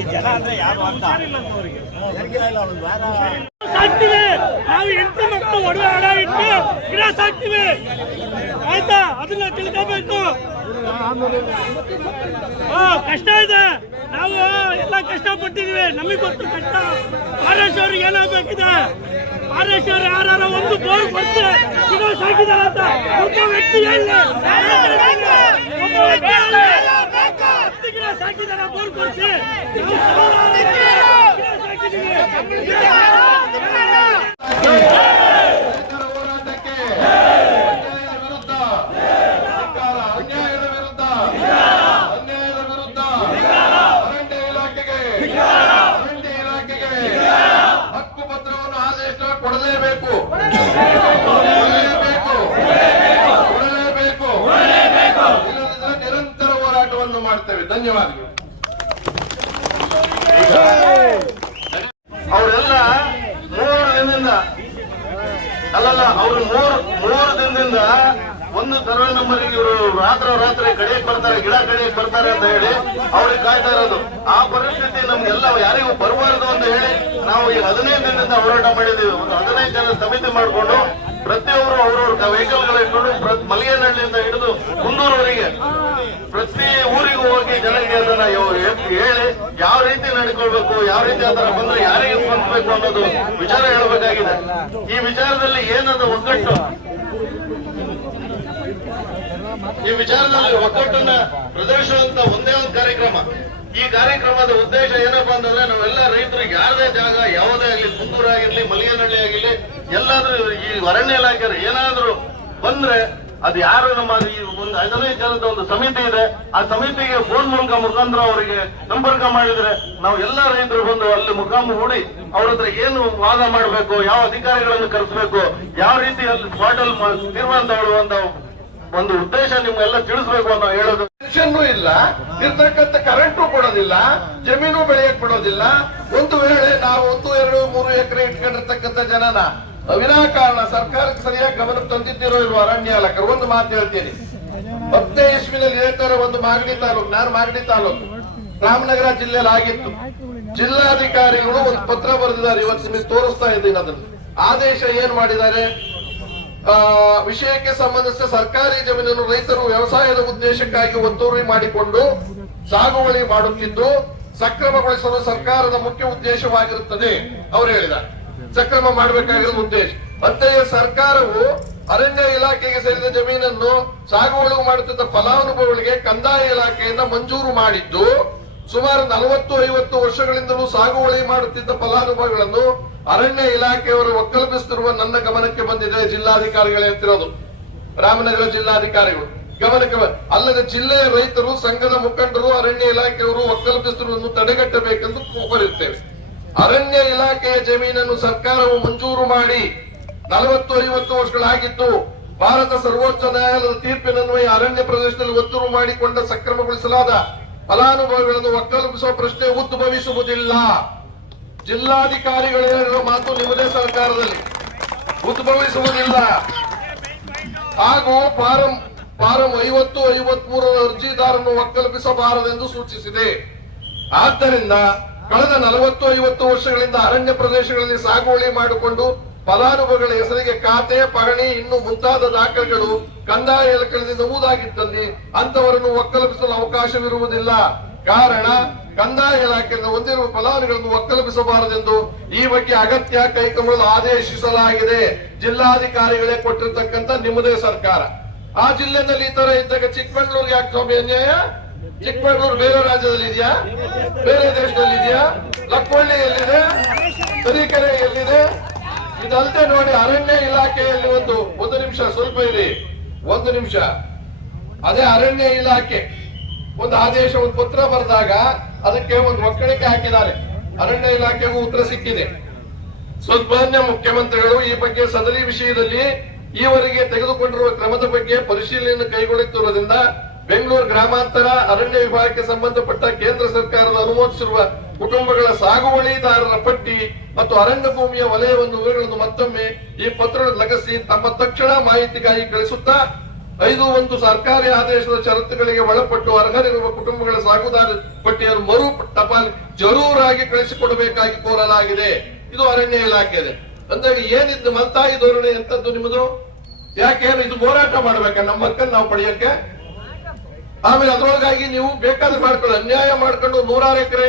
ಈ ಜನ ಅಂದ್ರೆ ಯಾರು ನಾವು ಹೆಂಡತಿ ಮಕ್ಕಳು ಒಡವೆ ಹಣ ಇಟ್ಟು ಗಿಡ ಸಾಕ್ತಿವಿ. ಆಯ್ತಾ? ಅದನ್ನ ತಿಳ್ಕೋಬೇಕು. ಕಷ್ಟ ಇದೆ. ನಾವು ಎಲ್ಲ ಕಷ್ಟ ಪಟ್ಟಿದೀವಿ ನಮಗ್ ಗೊತ್ತು ಕಷ್ಟ. ಆರೇಶ್ ಅವ್ರಿಗೆ ಏನಾಗಬೇಕಿದೆ? ಆರೇಶ್ ಅವ್ರು ಯಾರು ಒಂದು ಬೋರ್ ಕೊಡ್ತಾರೆ. ಸಾಕಿದಾರ ಅಂತ. ಒಬ್ಬ ವ್ಯಕ್ತಿ ಒಬ್ಬ ಗಿಡ ಸಾಕಿದಾರ ಬೋರ್ ಕೊಡ್ಸಿ ನಾವು ಸಾವಿರಾರು ಗಿಡ ಸಾಕಿದೀವಿ ರೈತರ ಹೋರಾಟಕ್ಕೆ ಅನ್ಯಾಯದ ವಿರುದ್ಧ ಸರ್ಕಾರ ಅನ್ಯಾಯದ ವಿರುದ್ಧ ಅನ್ಯಾಯದ ವಿರುದ್ಧ ಅರಣ್ಯ ಇಲಾಖೆಗೆ ಅರಣ್ಯ ಇಲಾಖೆಗೆ ಹಕ್ಕು ಪತ್ರವನ್ನು ಆದೇಶ ಕೊಡಲೇಬೇಕು ಕೊಡಲೇಬೇಕು ಕೊಡಲೇಬೇಕು ಇಲ್ಲದಿದ್ದರೆ ನಿರಂತರ ಹೋರಾಟವನ್ನು ಮಾಡ್ತೇವೆ ಧನ್ಯವಾದಗಳು. ಅವರೆಲ್ಲ ಮೂರು ದಿನದಿಂದ ಅಲ್ಲಲ್ಲ, ಅವರು ಮೂರು ಮೂರು ದಿನದಿಂದ ಒಂದು ಸರ್ವೆ ನಂಬರಿಗೆ ಇವರು ರಾತ್ರಿ ರಾತ್ರಿ ಕಡೆಗೆ ಬರ್ತಾರೆ, ಗಿಡ ಕಡೆಗೆ ಬರ್ತಾರೆ ಅಂತ ಹೇಳಿ ಅವ್ರಿಗೆ ಕಾಯ್ತಾ ಇರೋದು. ಆ ಪರಿಸ್ಥಿತಿ ನಮ್ಗೆಲ್ಲ ಯಾರಿಗೂ ಬರಬಾರದು ಅಂತ ಹೇಳಿ ನಾವು ಈ ಹದಿನೈದು ದಿನದಿಂದ ಹೋರಾಟ ಮಾಡಿದ್ದೀವಿ. ಒಂದು ಹದಿನೈದು ಜನ ಸಮಿತಿ ಮಾಡಿಕೊಂಡು ಪ್ರತಿಯೊಬ್ಬರು ಅವ್ರವ್ರ ವೆಹಿಕಲ್ಗಳು ಇಟ್ಕೊಂಡು ಪ್ರ- ಯಾವ ಬಂದ್ರೆ ಯಾರಿಗೆ ಸ್ಪಂದಿಸಬೇಕು ಅನ್ನೋದು ವಿಚಾರ ಹೇಳಬೇಕಾಗಿದೆ. ಈ ವಿಚಾರದಲ್ಲಿ ಏನದು ಒಗ್ಗಟ್ಟು? ಈ ವಿಚಾರದಲ್ಲಿ ಒಗ್ಗಟ್ಟನ್ನ ಪ್ರದರ್ಶಿಸುವಂತ ಒಂದೇ ಒಂದು ಕಾರ್ಯಕ್ರಮ. ಈ ಕಾರ್ಯಕ್ರಮದ ಉದ್ದೇಶ ಏನಪ್ಪಾ ಅಂತಂದ್ರೆ ನಾವೆಲ್ಲ ರೈತರಿಗೆ ಯಾರದೇ ಜಾಗ, ಯಾವುದೇ ಆಗಲಿ ಕುಂದೂರು ಆಗಿರ್ಲಿ, ಮಲ್ಲಿಗೆನಹಳ್ಳಿ ಆಗಿರ್ಲಿ, ಎಲ್ಲಾದ್ರೂ ಈ ಅರಣ್ಯ ಇಲಾಖೆ ಏನಾದ್ರೂ ಬಂದ್ರೆ ಅದು ಯಾರು ನಮ್ಮ ಒಂದು ಐದನೇ ಜನದ ಒಂದು ಸಮಿತಿ ಇದೆ. ಆ ಸಮಿತಿಗೆ ಫೋನ್ ಮೂಲಕ ಮುಖಾಂತರ ಅವರಿಗೆ ಸಂಪರ್ಕ ಮಾಡಿದ್ರೆ ನಾವು ಎಲ್ಲ ರೈತರು ಬಂದು ಅಲ್ಲಿ ಮುಖಾಮು ಹೂಡಿ ಅವ್ರ ಹತ್ರ ಏನು ವಾದ ಮಾಡಬೇಕು, ಯಾವ ಅಧಿಕಾರಿಗಳನ್ನು ಕರೆಸಬೇಕು, ಯಾವ ರೀತಿ ಅಲ್ಲಿ ಸ್ಪಾಟ್ ಅಲ್ಲಿ ತೀರ್ಮಾನ ತಗೊಳ್ಳುವಂತ ಒಂದು ಉದ್ದೇಶ ನಿಮ್ಗೆಲ್ಲ ತಿಳಿಸ್ಬೇಕು ಅಂತ ಹೇಳೋದು. ಪೆನ್ಷನ್ ಇಲ್ಲ. ಇರ್ತಕ್ಕಂಥ ಕರೆಂಟು ಕೊಡೋದಿಲ್ಲ. ಜಮೀನು ಬೆಳೆಯಕ್ ಕೊಡೋದಿಲ್ಲ ಒಂದು ವೇಳೆ ನಾವು ಒಂದು, ಎರಡು, ಮೂರು ಎಕರೆ ಇಟ್ಕೊಂಡಿರ್ತಕ್ಕಂಥ ಜನನ ವಿನಾಕಾರಣ ಸರ್ಕಾರಕ್ಕೆ ಸರಿಯಾಗಿ ಗಮನ ತಂದಿದ್ದಿರೋ ಇರುವ ಅರಣ್ಯ ಇಲಾಖೆ ಒಂದು ಮಾತು ಹೇಳ್ತೀನಿ. ಹತ್ತನೇ ಇಸ್ವಿನಲ್ಲಿ ಹೇಳ್ತಾರೆ ಒಂದು ಮಾಗಡಿ ತಾಲೂಕು ನಾನು ಮಾಗಡಿ ತಾಲೂಕು. ರಾಮನಗರ ಜಿಲ್ಲೆಯಲ್ಲಿ ಆಗಿತ್ತು. ಜಿಲ್ಲಾಧಿಕಾರಿಗಳು ಒಂದು ಪತ್ರ ಬರೆದಿದ್ದಾರೆ ಇವತ್ತು ನಿಮಗೆ ತೋರಿಸ್ತಾ ಇದ್ದೀನಿ ಅದನ್ನು. ಆದೇಶ ಏನ್ ಮಾಡಿದ್ದಾರೆ? ಆ, ವಿಷಯಕ್ಕೆ ಸಂಬಂಧಿಸಿದ ಸರ್ಕಾರಿ ಜಮೀನನ್ನು ರೈತರು ವ್ಯವಸಾಯದ ಉದ್ದೇಶಕ್ಕಾಗಿ ಒತ್ತುವರಿ ಮಾಡಿಕೊಂಡು ಸಾಗುವಳಿ ಮಾಡುತ್ತಿದ್ದು ಸಕ್ರಮಗೊಳಿಸಲು ಸರ್ಕಾರದ ಮುಖ್ಯ ಉದ್ದೇಶವಾಗಿರುತ್ತದೆ ಅವರು ಹೇಳಿದ್ದಾರೆ. ಸಕ್ರಮ ಮಾಡಬೇಕಾಗಿರೋ ಉದ್ದೇಶ. ಮತ್ತೆ ಸರ್ಕಾರವು ಅರಣ್ಯ ಇಲಾಖೆಗೆ ಸೇರಿದ ಜಮೀನನ್ನು ಸಾಗುವಳಿ ಮಾಡುತ್ತಿದ್ದ ಫಲಾನುಭವಿಗಳಿಗೆ ಕಂದಾಯ ಇಲಾಖೆಯಿಂದ ಮಂಜೂರು ಮಾಡಿದ್ದು, ಸುಮಾರು ನಲವತ್ತು ಐವತ್ತು ವರ್ಷಗಳಿಂದಲೂ ಸಾಗುವಳಿ ಮಾಡುತ್ತಿದ್ದ ಫಲಾನುಭವಿಗಳನ್ನು ಅರಣ್ಯ ಇಲಾಖೆಯವರು ಒಕ್ಕಲ್ಪಿಸುತ್ತಿರುವ ನನ್ನ ಗಮನಕ್ಕೆ ಬಂದಿದೆ. ಜಿಲ್ಲಾಧಿಕಾರಿಗಳು ಹೇಳ್ತಿರೋದು. ರಾಮನಗರ ಜಿಲ್ಲಾಧಿಕಾರಿಗಳು. ಗಮನಕ್ಕೆ ಅಲ್ಲದೆ ಜಿಲ್ಲೆಯ ರೈತರು, ಸಂಘದ ಮುಖಂಡರು, ಅರಣ್ಯ ಇಲಾಖೆಯವರು ಒಕ್ಕಲ್ಪಿಸುತ್ತಿರುವುದನ್ನು ತಡೆಗಟ್ಟಬೇಕೆಂದು ಕೋರಿರ್ತೇವೆ. ಅರಣ್ಯ ಇಲಾಖೆಯ ಜಮೀನನ್ನು ಸರ್ಕಾರವು ಮಂಜೂರು ಮಾಡಿ ನಲವತ್ತು ಐವತ್ತು ವರ್ಷಗಳಾಗಿತ್ತು ಭಾರತ ಸರ್ವೋಚ್ಚ ನ್ಯಾಯಾಲಯದ ತೀರ್ಪಿನನ್ವಯ ಅರಣ್ಯ ಪ್ರದೇಶದಲ್ಲಿ ಒತ್ತುರು ಮಾಡಿಕೊಂಡ ಸಕ್ರಮಗೊಳಿಸಲಾದ ಫಲಾನುಭವಿಗಳನ್ನು ಒಕ್ಕಲುಪಿಸುವ ಪ್ರಶ್ನೆ ಉದ್ಭವಿಸುವುದಿಲ್ಲ ಜಿಲ್ಲಾಧಿಕಾರಿಗಳು ಮಾತು ನಿಮ್ಮದೇ ಸರ್ಕಾರದಲ್ಲಿ. ಉದ್ಭವಿಸುವುದಿಲ್ಲ ಹಾಗೂ ಫಾರಂ ಫಾರಂ ಐವತ್ತು, ಐವತ್ಮೂರರ ಅರ್ಜಿದಾರನ್ನು ಒಕ್ಕಲುಪಿಸಬಾರದೆಂದು ಸೂಚಿಸಿದೆ. ಆದ್ದರಿಂದ ಕಳೆದ ನಲವತ್ತು ಐವತ್ತು ವರ್ಷಗಳಿಂದ ಅರಣ್ಯ ಪ್ರದೇಶಗಳಲ್ಲಿ ಸಾಗುವಳಿ ಮಾಡಿಕೊಂಡು ಫಲಾನುಭವಿಗಳ ಹೆಸರಿಗೆ ಖಾತೆ ಪಹಣಿ ಇನ್ನು ಮುಂತಾದ ದಾಖಲೆಗಳು ಕಂದಾಯ ಇಲಾಖೆಯಿಂದ ನಮೂದಾಗಿದ್ದಲ್ಲಿ ಅಂತವರನ್ನು ಒಕ್ಕಲಪಿಸಲು ಅವಕಾಶವಿರುವುದಿಲ್ಲ. ಕಾರಣ, ಕಂದಾಯ ಇಲಾಖೆಯಿಂದ ಹೊಂದಿರುವ ಫಲಾನುಗಳನ್ನು ಒಕ್ಕಲಪಿಸಬಾರದೆಂದು ಈ ಬಗ್ಗೆ ಅಗತ್ಯ ಕೈಗೊಳ್ಳಲು ಆದೇಶಿಸಲಾಗಿದೆ. ಜಿಲ್ಲಾಧಿಕಾರಿಗಳೇ ಕೊಟ್ಟಿರತಕ್ಕಂತ ನಿಮ್ಮದೇ ಸರ್ಕಾರ. ಆ ಜಿಲ್ಲೆನಲ್ಲಿ ಈ ತರ ಇದ್ದಾಗ ಚಿಕ್ಕಮಗಳೂರಿಗೆ ಯಾಕೆ ಸ್ವಾಮಿ ಅನ್ಯಾಯ? ಚಿಕ್ಕಮಗಳೂರು ಬೇರೆ ರಾಜ್ಯದಲ್ಲಿ ಇದೆಯಾ? ಬೇರೆ ದೇಶದಲ್ಲಿ ಇದೆಯಾ? ಲಕ್ಕೊಳ್ಳಿ ಎಲ್ಲಿದೆ ತರೀಕೆರೆ ಎಲ್ಲಿದೆ ಇದಲ್ದೆ ನೋಡಿ ಅರಣ್ಯ ಇಲಾಖೆಯಲ್ಲಿ ಒಂದು ಒಂದು ನಿಮಿಷ, ಸ್ವಲ್ಪ ಇರಿ. ಒಂದು ನಿಮಿಷ. ಅದೇ ಅರಣ್ಯ ಇಲಾಖೆ. ಒಂದು ಆದೇಶ, ಒಂದು ಪತ್ರ ಬರೆದಾಗ ಅದಕ್ಕೆ ಒಂದು ಒಕ್ಕಣಿಕೆ ಹಾಕಿದ್ದಾರೆ. ಅರಣ್ಯ ಇಲಾಖೆಗೂ ಉತ್ತರ ಸಿಕ್ಕಿದೆ. ಸನ್ಮಾನ್ಯ ಮುಖ್ಯಮಂತ್ರಿಗಳು ಈ ಬಗ್ಗೆ ಸದರಿ ವಿಷಯದಲ್ಲಿ ಈವರೆಗೆ ತೆಗೆದುಕೊಂಡಿರುವ ಕ್ರಮದ ಬಗ್ಗೆ ಪರಿಶೀಲನೆ ಕೈಗೊಳ್ಳುತ್ತಿರುವುದರಿಂದ ಬೆಂಗಳೂರು ಗ್ರಾಮಾಂತರ ಅರಣ್ಯ ವಿಭಾಗಕ್ಕೆ ಸಂಬಂಧಪಟ್ಟ ಕೇಂದ್ರ ಸರ್ಕಾರದ ಅನುಮೋದಿಸಿರುವ ಕುಟುಂಬಗಳ ಸಾಗುವಳಿದಾರರ ಪಟ್ಟಿ ಮತ್ತು ಅರಣ್ಯ ಭೂಮಿಯ ವಲಯವನ್ನು ವಿವರಗಳನ್ನು ಮತ್ತೊಮ್ಮೆ ಈ ಪತ್ರ ಲಗಸಿ ತಮ್ಮ ತಕ್ಷಣ ಮಾಹಿತಿಗಾಗಿ ಕಳಿಸುತ್ತಾ, ಐದು ಒಂದು ಸರ್ಕಾರಿ ಆದೇಶದ ಷರತ್ತುಗಳಿಗೆ ಒಳಪಟ್ಟು ಅರ್ಹರಿರುವ ಕುಟುಂಬಗಳ ಸಾಗುದಾರ ಪಟ್ಟಿಯನ್ನು ಮರು ಟಪಾಲ್ ಜರೂರಾಗಿ ಕಳಿಸಿಕೊಡಬೇಕಾಗಿ ಕೋರಲಾಗಿದೆ. ಇದು ಅರಣ್ಯ ಇಲಾಖೆ ಅಂದಾಗ ಏನಿದ್ದು ಮಲ್ತಾಯಿ ಧೋರಣೆ ಎಂತದ್ದು ನಿಮ್ಮದು? ಯಾಕೆ? ಇದು ಹೋರಾಟ ಮಾಡ್ಬೇಕಾ, ನಮ್ಮ ಹಕ್ಕನ್ನು ನಾವು ಪಡೆಯಕ್ಕೆ? ಆಮೇಲೆ ಅದರೊಳಗಾಗಿ ನೀವು ಬೇಕಾದ್ರೆ ಮಾಡ್ಕೊಳ್ಳಿ. ಅನ್ಯಾಯ ಮಾಡ್ಕೊಂಡು ನೂರಾರು ಎಕರೆ